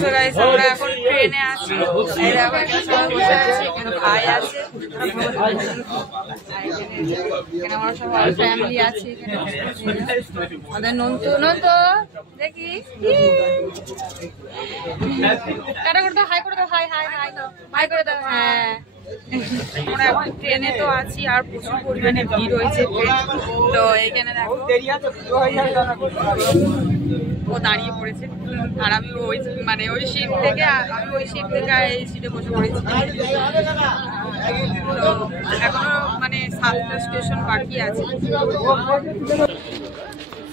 So guys আমরা এখন ট্রেনে আছি, এই দেখো এখানে সবাই বসে আছে, এখানে ভাই আছে, এখানে আমার সবাই ফ্যামিলি আছে, এখানে আমাদের নন্তু দেখি টাটা করে দাও, হাই করে দাও, হাই হাই হাই হাই করে দাও। হ্যাঁ আমরা এখন ট্রেনে তো আছি আর প্রচুর পরিমাণে ভিড় হয়েছে তো এইখানে দেখো ও দাঁড়িয়ে পড়েছে আর আমি ওই মানে ওই সিট থেকে এই সিটে বসে পড়েছি। তো এখনো মানে 7টা স্টেশন বাকি আছে।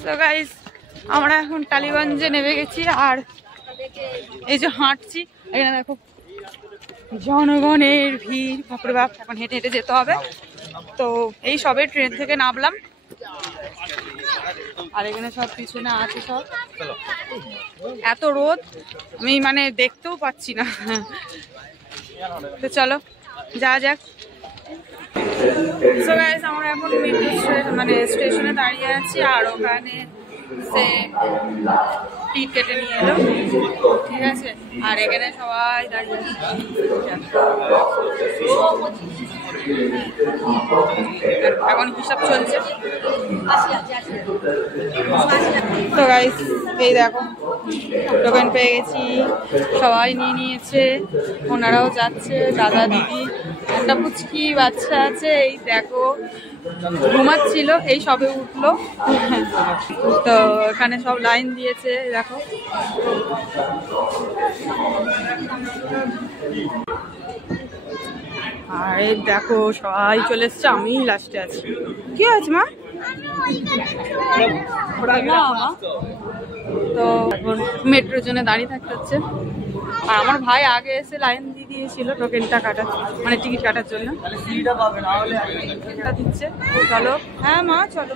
তো গাইস আমরা এখন টালিগঞ্জে নেমে গেছি আর এই যে হাঁটছি, এখানে দেখো জনগণের ভিড়, বাপরে বাপ, এখন হেঁটে হেঁটে যেতে হবে। তো এই সবে ট্রেন থেকে নামলাম আর এখানে সব পিছনে আছে সব, এত রোদ আমি মানে দেখতেও পাচ্ছি না। তো চলো যা যাক। সো গাইস আমরা এখন মানে স্টেশনে দাঁড়িয়ে আছি আর ওখানে সে টিকিট কেটে নিয়ে এলো, ঠিক আছে, আর এখানে সবাই দাঁড়িয়ে আছে। এখন হিসাব চলছে। তো গাইস এই দেখো টোকেন পেয়ে গেছি, সবাই নিয়ে নিয়েছে, ওনারাও যাচ্ছে, দাদা দিদি, একটা পুচকি বাচ্চা আছে, এই দেখো ঘুমাচ্ছিল, এই সবে উঠলো। তো এখানে সব লাইন দিয়েছে দেখো। আর এই দেখো সবাই চলে এসছে, আমি লাস্টে আছি। কি হয়েছে মা? তো মেট্রোর জন্য দাঁড়িয়ে থাকতে হচ্ছে আর আমার ভাই আগে এসে লাইন দিয়ে দিয়েছিল টোকেনটা কাটার মানে টিকিট কাটার জন্য দিচ্ছে। চলো হ্যাঁ মা চলো।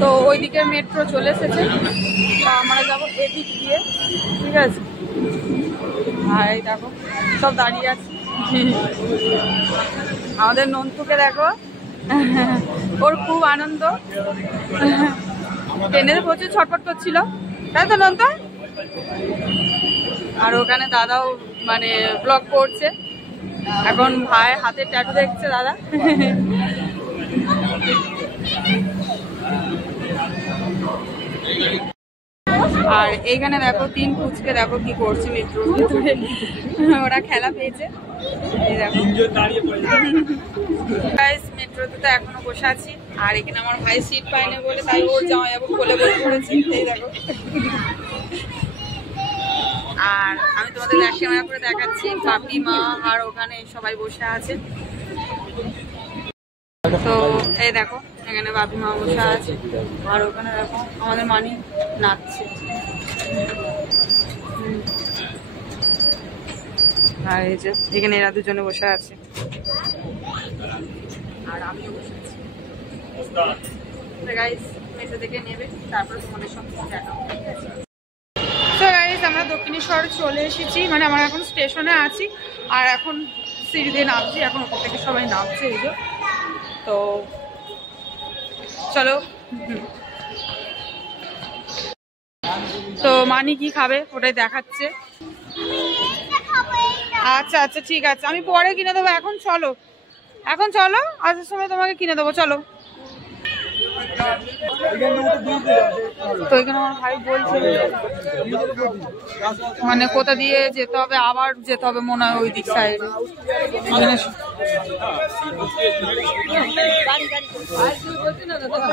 তো ওইদিকে মেট্রো চলে এসেছে, আমরা যাবো এদিক দিয়ে, ঠিক আছে। আর এই দেখো সব দাঁড়িয়ে আছে, আমাদের নন্তুকে দেখো, ওর খুব আনন্দ, ট্রেনে প্রচুর ছটফট করছিল, তাই তো নন্তু? আর ওখানে দাদাও মানে ব্লগ করছে, এখন ভাই হাতে ট্যাটু দেখছে দাদা। আর এইখানে দেখো 3 পুচকে দেখো কি করছে মেট্রোর ভিতরে, ওরা খেলা পেয়েছে। এই দেখো মেট্রোতে তো এখনো বসে আছি আর এখানে আমার ভাই সিট পায়নি বলে তাই ওর জামাইবাবু কোলে বসে পড়েছে, এই দেখো। আর আমি তোমাদের ব্যাক ক্যামেরা করে দেখাচ্ছি, বাপি মা আর ওখানে সবাই বসে আছে। তো এই দেখো এখানে বাপি মা বসে আছে আর ওখানে দেখো আমাদের মানি নাচছে। আর এই যে এখানে এরা দুজনে বসে আছে আর আমিও বসে আছি। গাইস মেট্রো থেকে নেবে তারপর তোমাদের সঙ্গে দেখা হবে, ঠিক আছে। তো গাইস আমরা দক্ষিণেশ্বর চলে এসেছি, মানে আমরা এখন স্টেশনে আছি আর এখন সিঁড়ি দিয়ে নামছি, এখন ওপর থেকে সবাই নামছে এই যে। তো চলো। তো মানি কি খাবে ওটাই দেখাচ্ছে। আচ্ছা আচ্ছা ঠিক আছে, আমি পরে কিনে দেবো, এখন চলো, এখন চলো, আসার সময় তোমাকে কিনে দেবো, চলো। তো এখানে আমার ভাই বলছে মানে কোথা দিয়ে যেতে হবে, আবার যেতে হবে মনে হয় ওই দিক সাইডে,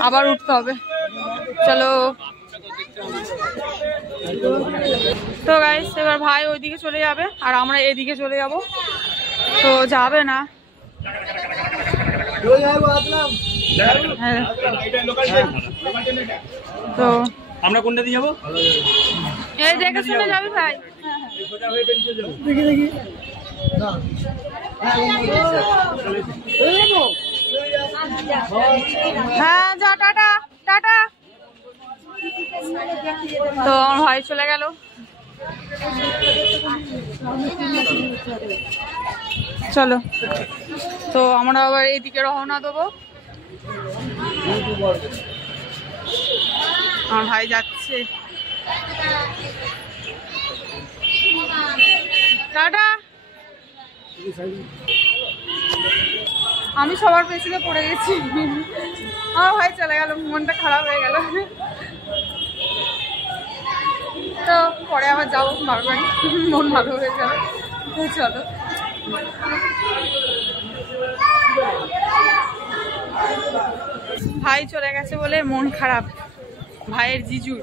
আবার উঠতে হবে, চলো। তো গাইস এবার ভাই ওইদিকে চলে যাবে আর আমরা এদিকে চলে যাব, তো যাবে না। তো আমরা কোনটা দিয়ে যাবো? এই দেখে শুনে যাবি ভাই। দেখি দেখি হ্যাঁ যা, টাটা টাটা। তো আমার ভাই চলে গেল। চলো তো আমরা আবার এদিকে রওনা দেবো। আমার ভাই যাচ্ছে। টাটা। আমি সবার পেছনে পড়ে গেছি, আমার ভাই চলে গেল, মনটা খারাপ হয়ে গেল। তো পরে আবার যাবো বারবার, মন ভালো হয়ে যাবে। চলো ভাই চলে গেছে বলে মন খারাপ, ভাইয়ের জিজুর।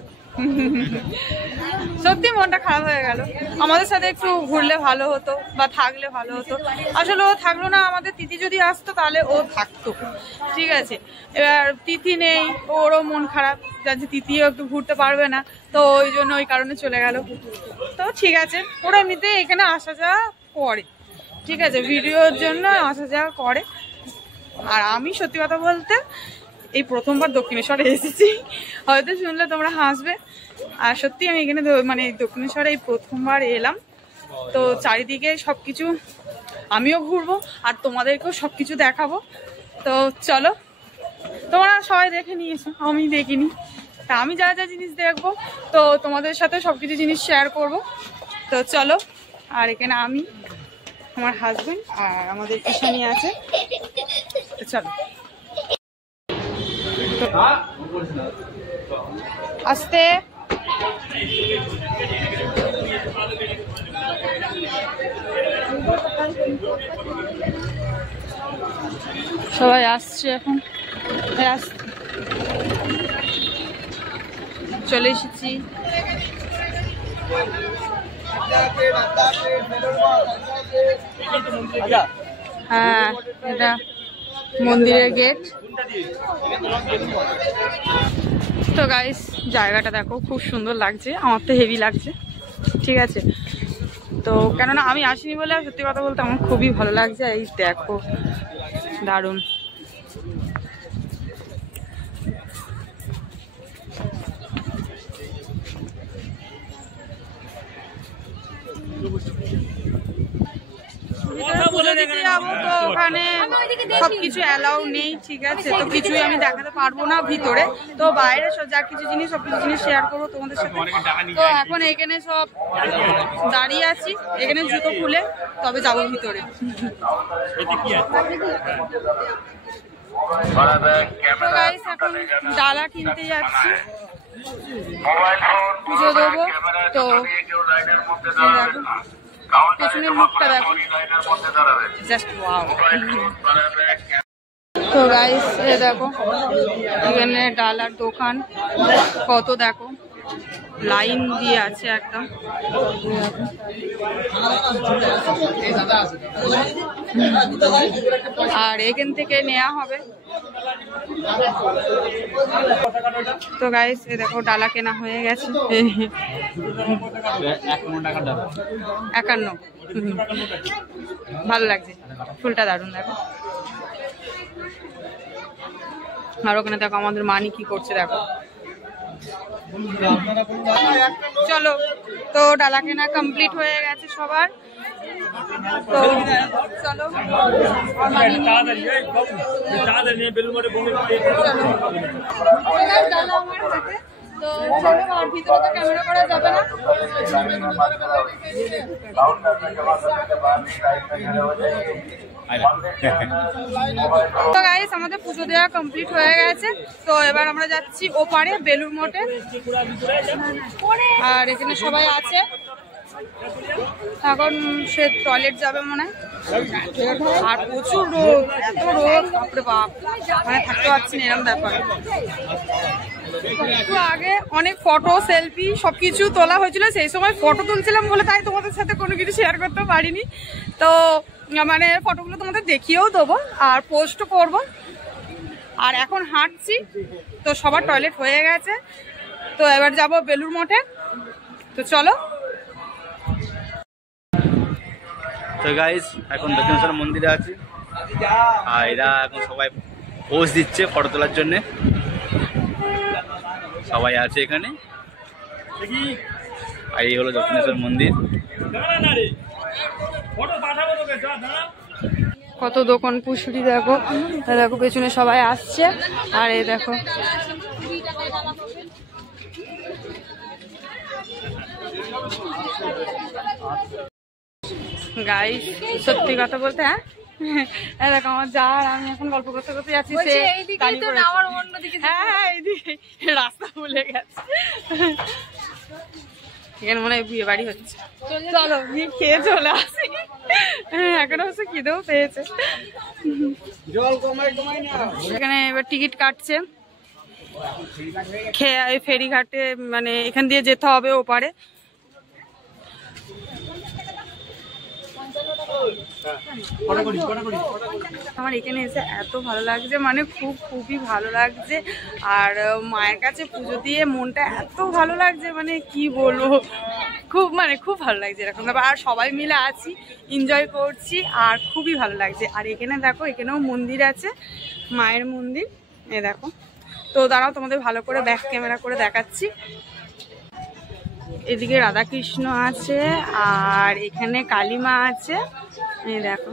সত্যি মনটা খারাপ হয়ে গেল। আমাদের সাথে একটু ঘুরলে ভালো হতো বা থাকলে ভালো হতো। আসলে ও থাকলো না, আমাদের তিথি যদি আসতো তাহলে ও থাকতো, ঠিক আছে। এবার তিথি নেই, ওরও মন খারাপ, যাচ্ছে তিথিও একটু ঘুরতে পারবে না, তো ওই জন্য ওই কারণে চলে গেল। তো ঠিক আছে, ওরা এমনিতে এখানে আসা যাওয়া করে, ঠিক আছে, ভিডিওর জন্য আসা যাওয়া করে। আর আমি সত্যি কথা বলতে এই প্রথমবার দক্ষিণেশ্বরে এসেছি, হয়তো শুনলে তোমরা হাসবে। আর সত্যি আমি এখানে মানে দক্ষিণেশ্বরে এই প্রথমবার এলাম। তো চারিদিকে সবকিছু আমিও ঘুরবো আর তোমাদেরকেও সবকিছু দেখাবো। তো চলো, তোমরা সবাই দেখে নিয়েছো, আমি দেখিনি। তা আমি যা যা জিনিস দেখবো তো তোমাদের সাথে সবকিছু জিনিস শেয়ার করব। তো চলো, আর এখানে আমি, আমার হাজবেন্ড আর আমাদের ঈশানী আছে। তো চলো আস্তে। সবাই আসছে এখন, চলে এসেছি। হ্যাঁ, এটা মন্দিরের গেট। তো গাইস জায়গাটা দেখো, খুব সুন্দর লাগছে, আমার তো হেভি লাগছে, ঠিক আছে। তো কেননা আমি আসিনি বলে সত্যি কথা বলতে আমার খুবই ভালো লাগছে। এই দেখো দারুণ। পুজো দিতে যাবো, তো ওখানে সবকিছু অ্যালাউ নেই, ঠিক আছে, তো কিছুই আমি দেখাতে পারবো না ভিতরে। তো বাইরে যা কিছু জিনিস সবকিছু জিনিস শেয়ার করবো তোমাদের সাথে। তো এখন এখানে সব দাঁড়িয়ে আছি, এখানে জুতো খুলে তবে যাবো ভিতরে। তো গাইস এখন ডালা কিনতে যাচ্ছি, পুজো দেবো। তো পেছনের মুখটা দেখো, জাস্ট ওয়াও। তো গাইস এ দেখো এখানে ডালার দোকান কত, দেখো লাইন দিয়ে আছে একদম। আর এখান থেকে নেওয়া হবে। তো গাইস এ দেখো ডালা কেনা হয়ে গেছে, 51। ভালো লাগছে, ফুলটা দারুণ দেখো। আর ওখানে দেখো আমাদের মানি কি করছে দেখো। চলো, তো ডালা কেনা কমপ্লিট হয়ে গেছে সবার। তো চলো, ডালা আমার হাতে। তো আর ভিতরে তো ক্যামেরা করা যাবে না। তো গাইস আমাদের পুজো দেওয়া কমপ্লিট হয়ে গেছে। তো এবার আমরা যাচ্ছি ওপারে বেলুর মঠে। আর এখানে সবাই আছে, এখন সে টয়লেট যাবে মনে হয়। আর প্রচুর রোদ, এত রোদ, বাপরে বাপ, মানে থাকতে পারছি না, এরকম ব্যাপার। একটু আগে অনেক ফটো সেলফি সবকিছু তোলা হয়েছিল, সেই সময় ফটো তুলছিলাম বলে তাই তোমাদের সাথে কোনো কিছু শেয়ার করতে পারিনি। তো মানে ফটোগুলো তোমাদের দেখিয়েও দেবো আর পোস্টও করব। আর এখন হাঁটছি, তো সবার টয়লেট হয়ে গেছে। তো এবার যাব বেলুর মঠে। তো চলো। তো গাইস এখন দক্ষিণেশ্বর মন্দিরে আছি, আর এরা এখন সবাই পোজ দিচ্ছে ফটো তোলার জন্য। সবাই আছে এখানে, আর এই হলো দক্ষিণেশ্বর মন্দির। কত দোকান পুশুরি দেখো, দেখো পেছনে সবাই আসছে। আর এই দেখো গাইস সত্যি কথা বলতে, হ্যাঁ দেখো আমার যা আর আমি এখন গল্প করতে করতে যাচ্ছি, সে হ্যাঁ এইদিকে রাস্তা ভুলে গেছে। এখানে মনে হয় বিয়ে বাড়ি হচ্ছে, চলো গিয়ে খেয়ে চলে আসি। হ্যাঁ এখন অবশ্য খিদেও পেয়েছে। এখানে এবার টিকিট কাটছে, খেয়ে ফেরিঘাটে মানে এখান দিয়ে যেতে হবে ওপারে। আমার এখানে এসে এত ভালো লাগছে, মানে খুবই ভালো লাগছে। আর মায়ের কাছে পুজো দিয়ে মনটা এত ভালো লাগছে, মানে কি বলবো, খুব ভালো লাগছে এরকম। আর সবাই মিলে আছি, এনজয় করছি, আর খুবই ভালো লাগছে। আর এখানে দেখো, এখানেও মন্দির আছে, মায়ের মন্দির, এ দেখো। তো দাঁড়াও তোমাদের ভালো করে ব্যাক ক্যামেরা করে দেখাচ্ছি। এদিকে রাধাকৃষ্ণ আছে, আর এখানে কালী মা আছে, এই দেখো।